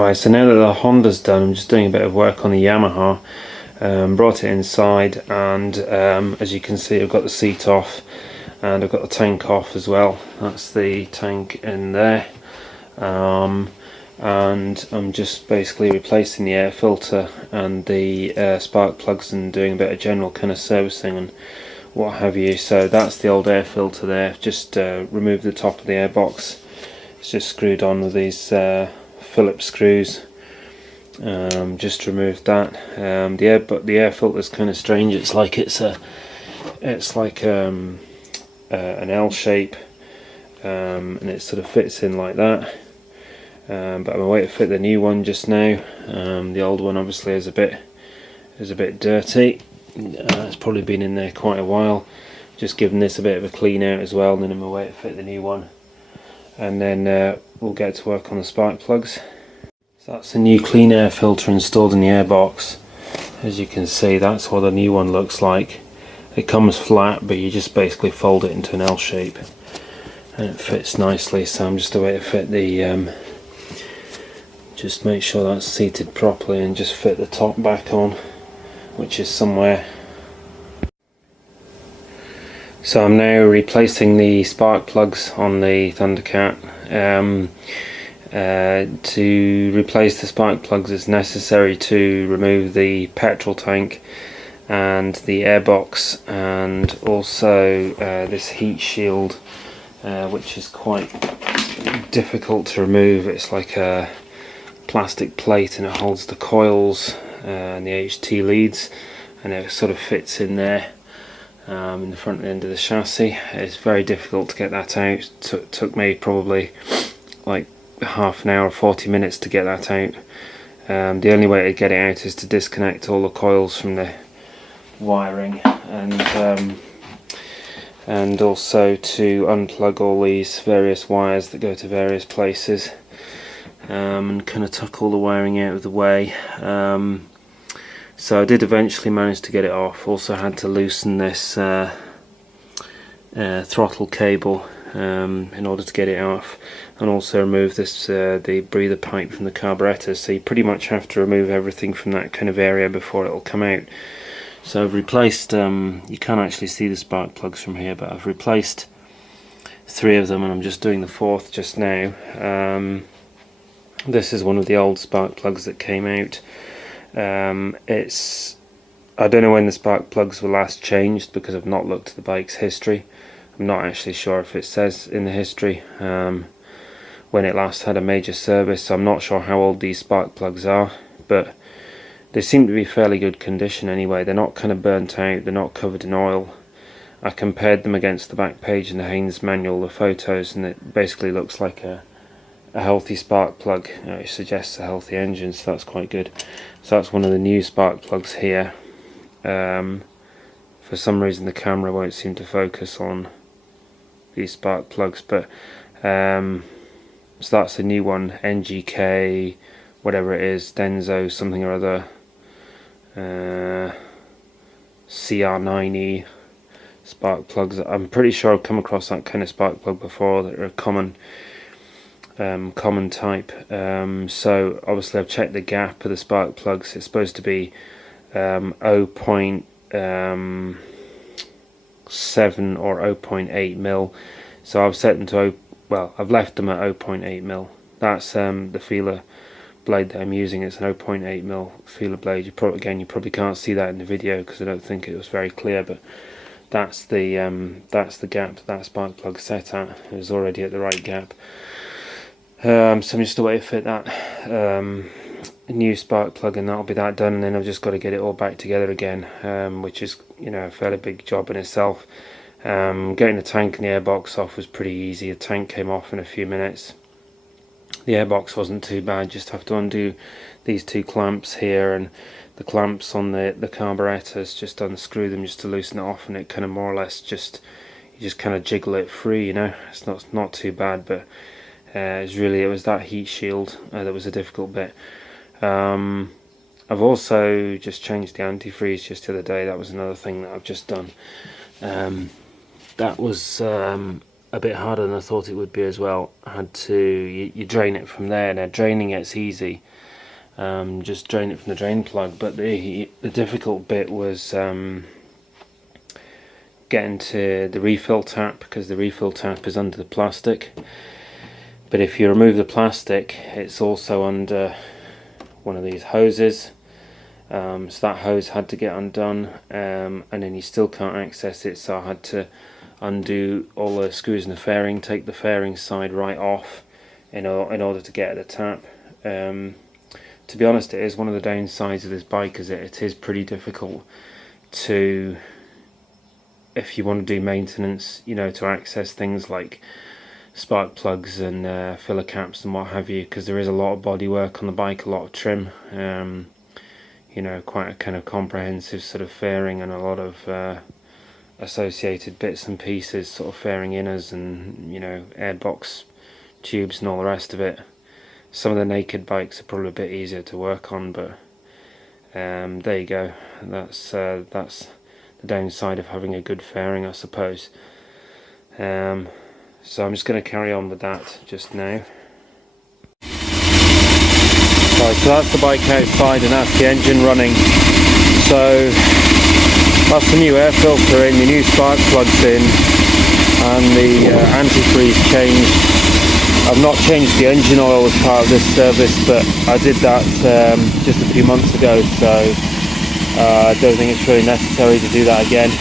Right, so now that the Honda's done, I'm just doing a bit of work on the Yamaha. Brought it inside, and as you can see, I've got the seat off and I've got the tank off as well. That's the tank in there. And I'm just basically replacing the air filter and the spark plugs and doing a bit of general kind of servicing and what have you. So that's the old air filter there. Just removed the top of the air box. It's just screwed on with these Phillips screws. Just removed that. The air filter is kind of strange. It's like an L shape, and it sort of fits in like that. But I'm away to fit the new one just now. The old one obviously is a bit dirty. It's probably been in there quite a while. Just giving this a bit of a clean out as well, and then I'm away to fit the new one. And then we'll get to work on the spark plugs. So that's a new clean air filter installed in the airbox. As you can see, that's what the new one looks like. It comes flat, but you just basically fold it into an L shape and it fits nicely. So I'm just away to fit the just make sure that's seated properly and just fit the top back on, which is somewhere. So I'm now replacing the spark plugs on the Thundercat. To replace the spark plugs, it's necessary to remove the petrol tank and the airbox, and also this heat shield, which is quite difficult to remove. It's like a plastic plate and it holds the coils and the HT leads, and it sort of fits in there in the front end of the chassis. It's very difficult to get that out. Took me probably like half an hour, 40 minutes to get that out. The only way to get it out is to disconnect all the coils from the wiring, and also to unplug all these various wires that go to various places, and kind of tuck all the wiring out of the way. So I did eventually manage to get it off. Also had to loosen this throttle cable in order to get it off, and also remove this the breather pipe from the carburetor. So you pretty much have to remove everything from that kind of area before it will come out. So I've replaced, you can't actually see the spark plugs from here, but I've replaced 3 of them, and I'm just doing the 4th just now. This is one of the old spark plugs that came out. I don't know when the spark plugs were last changed, because I've not looked at the bike's history. I'm not actually sure if it says in the history when it last had a major service, so I'm not sure how old these spark plugs are, but they seem to be fairly good condition anyway. They're not kind of burnt out, they're not covered in oil. I compared them against the back page in the Haynes manual, the photos, and it basically looks like a healthy spark plug. It suggests a healthy engine, so that's quite good. So that's one of the new spark plugs here. For some reason the camera won't seem to focus on these spark plugs, but so that's a new one, NGK whatever it is, Denso something or other, CR9E spark plugs. I'm pretty sure I've come across that kind of spark plug before, that are a common type. So obviously I've checked the gap of the spark plugs. It's supposed to be 0.7 or 0.8 mil. So I've set them to I've left them at 0.8 mil. That's the feeler blade that I'm using. It's an 0.8 mil feeler blade. You probably can't see that in the video because I don't think it was very clear, but that's the gap that spark plug set at. It was already at the right gap. So I'm just away to fit that new spark plug, and that'll be that done. And then I've just got to get it all back together again, which is a fairly big job in itself. Getting the tank and the airbox off was pretty easy. The tank came off in a few minutes. The airbox wasn't too bad. Just have to undo these 2 clamps here, and the clamps on the carburetors. Just unscrew them just to loosen it off, and it kind of more or less you just kind of jiggle it free. It's not too bad, but it was that heat shield that was a difficult bit. I've also just changed the antifreeze just the other day. That was another thing that I've just done. That was a bit harder than I thought it would be as well. I had to, you drain it from there. Now draining it's easy, just drain it from the drain plug, but the difficult bit was getting to the refill tap, because the refill tap is under the plastic, but if you remove the plastic it's also under one of these hoses, so that hose had to get undone, and then you still can't access it, so I had to undo all the screws in the fairing, take the fairing side right off in order to get at the tap. To be honest, it is one of the downsides of this bike, is it is pretty difficult to, if you want to do maintenance, you know, to access things like spark plugs and filler caps and what have you, because there is a lot of bodywork on the bike, a lot of trim, you know, quite a kind of comprehensive sort of fairing and a lot of associated bits and pieces, sort of fairing inners and, you know, airbox tubes and all the rest of it. Some of the naked bikes are probably a bit easier to work on, but there you go. That's the downside of having a good fairing, I suppose. So I'm just going to carry on with that just now. Right, so that's the bike outside and that's the engine running. So that's the new air filter in, the new spark plugs in, and the antifreeze changed. I've not changed the engine oil as part of this service, but I did that just a few months ago, so I don't think it's really necessary to do that again.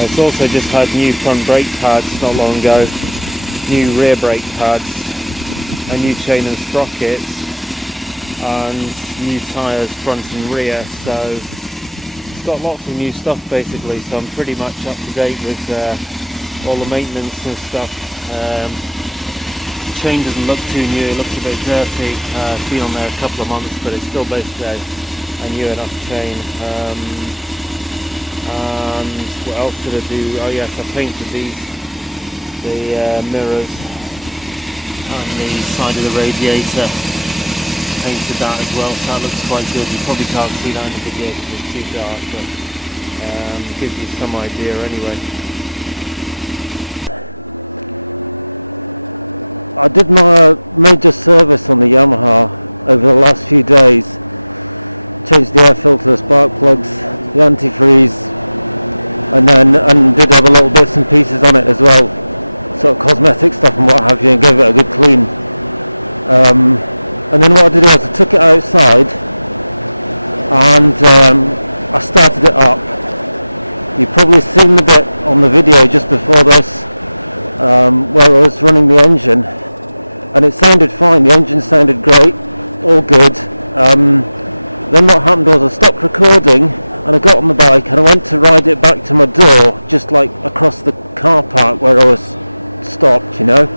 It's also just had new front brake pads not long ago, new rear brake pads, a new chain and sprockets, and new tyres front and rear, so it's got lots of new stuff basically, so I'm pretty much up to date with all the maintenance and stuff. The chain doesn't look too new, it looks a bit dirty. It's been on there a couple of months, but it's still basically a new enough chain. And what else did I do? Oh yes, I painted the mirrors and the side of the radiator. Painted that as well, so that looks quite good. You probably can't see that in the video because it's too dark, but gives you some idea anyway. I did my major service on the Yamaha over the last few days. Changed the air filter, spark plugs, the antifreeze, and did other little bits and pieces on it as well, sort of cosmetic stuff and what have you, and gave it a good clean. And then what I did was I took it outside and I started it up. You've probably seen the bit on the video just before this where I was running the engine, and it sounded fine, the engine sounded great, all good. Then what happened was I stopped recording and I got on the bike and I went to ride it back to my door, just like across the car park where I was stopped, you know,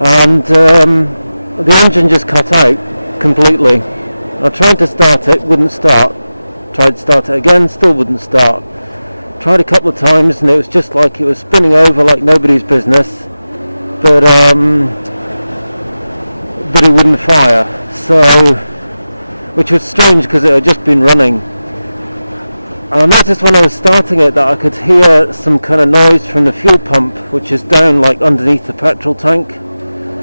and the engine just cut out completely. I tried to start it, wouldn't start. Tried to start it again, still wouldn't start. Tried a couple of times and it was just like it was spinning over like nobody's business, but it wouldn't fire. So, which was strange because it had just been running. And I noticed when I was starting it that I could hear some kind of noise from the fuel pump, which is down like underneath the petrol tank,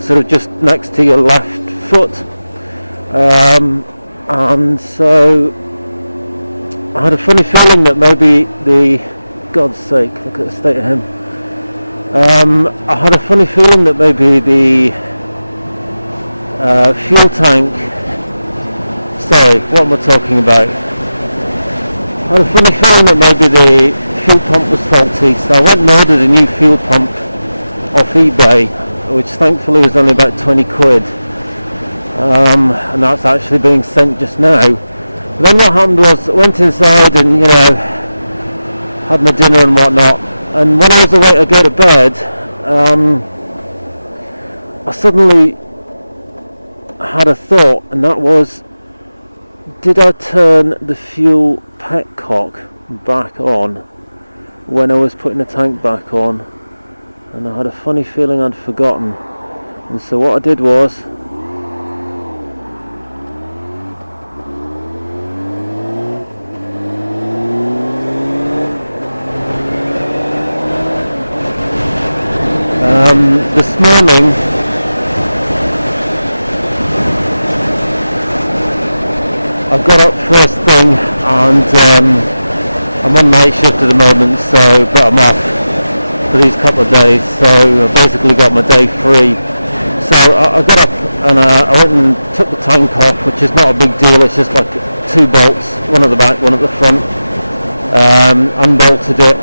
sort of just next to your left foot, and so I had a funny feeling that maybe God's sake, look at the state of him. I had a funny feeling that maybe the fuel tank, sorry, what am I talking about? I had a funny feeling that maybe the fuel pump was faulty, so I went and ordered a new fuel pump off eBay, which thankfully was only about 20 quid, and that's actually being sent just now. But then what happened was I went inside and, you know, had my dinner and whatnot, and when I was away to go to bed, I suddenly had a thought, and that was, did I turn the fuel petcock back on when I was putting the tank back on? And I had a funny feeling I'd forgotten, and so what I did was this morning I got up first thing, and I'm on night shift at the moment, but I'm off for these couple of days, so I basically got my day free. So I got up and I went and took the tank off, which is not a big deal. It's just like 2 bolts, one at the back, one at the front. Unbolted it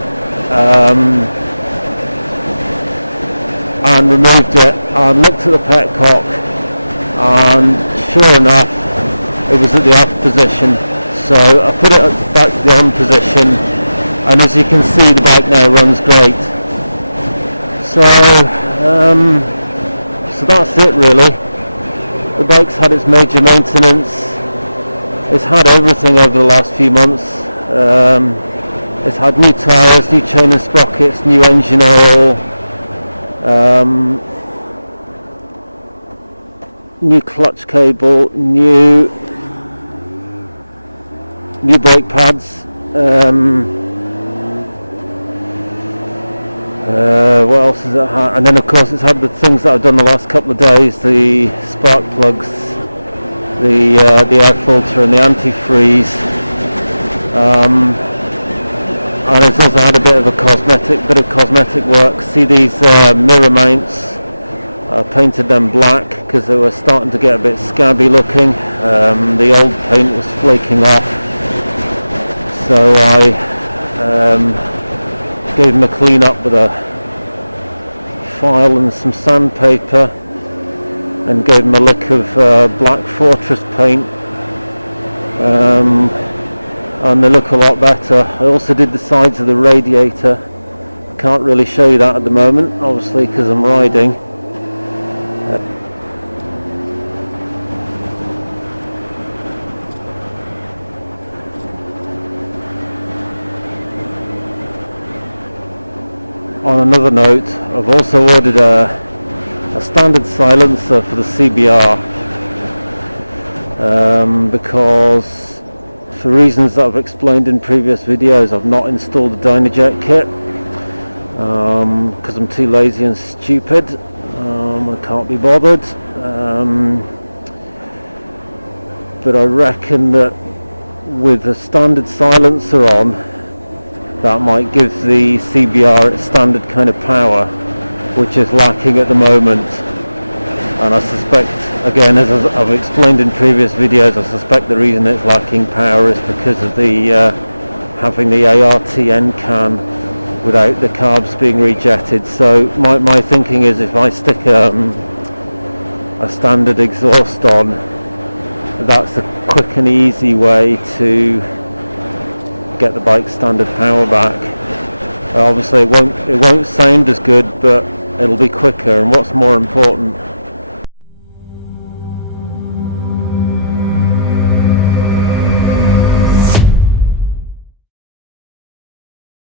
and removed it, and looked at the petcock, and sure enough it was at the off position. So I put it back to the on position, and as you can see, the bike now runs great. So that's it really. The bike's had its major maintenance. It's had everything over the last few months. It's had new tyres, new chain and sprockets, new engine oil, new clutch cable, new brake pads. What else has it had? And then of course it's had the things that I've done the last couple of days: the spark plugs, the air filter, and the antifreeze. And it's also had a bit of cosmetic work. See these mirror mounts? I painted them black because they were starting to get a bit scabby looking. The old paint was flaking off, so I gave them a clean up with a file and some sandpaper, and gave them a lick of Black Fortress paint, and they look a lot better. I also did the sides of the radiator. Can't really show you that at the moment, obviously, because I'm riding. On another note, I've also ordered a standard silencer for the CBR, because for reasons that I've explained in previous videos, I've not installed the Dynajet kit because I'm too lazy and stupid. I can't be bothered, but I reckon that with a standard silencer on, that might give the CBR its standard kind of power, which is lacking at the moment. And I suspect, again, as I've explained in previous videos, I suspect the reason it's lacking power is because of the having the ARTN can without the carbs being rejetted. So my thinking is, if I stick a standard exhaust on, that's a quick and easy way to get the bike's standard power back. Obviously it won't sound as good, but it'll be quicker, and what's more important,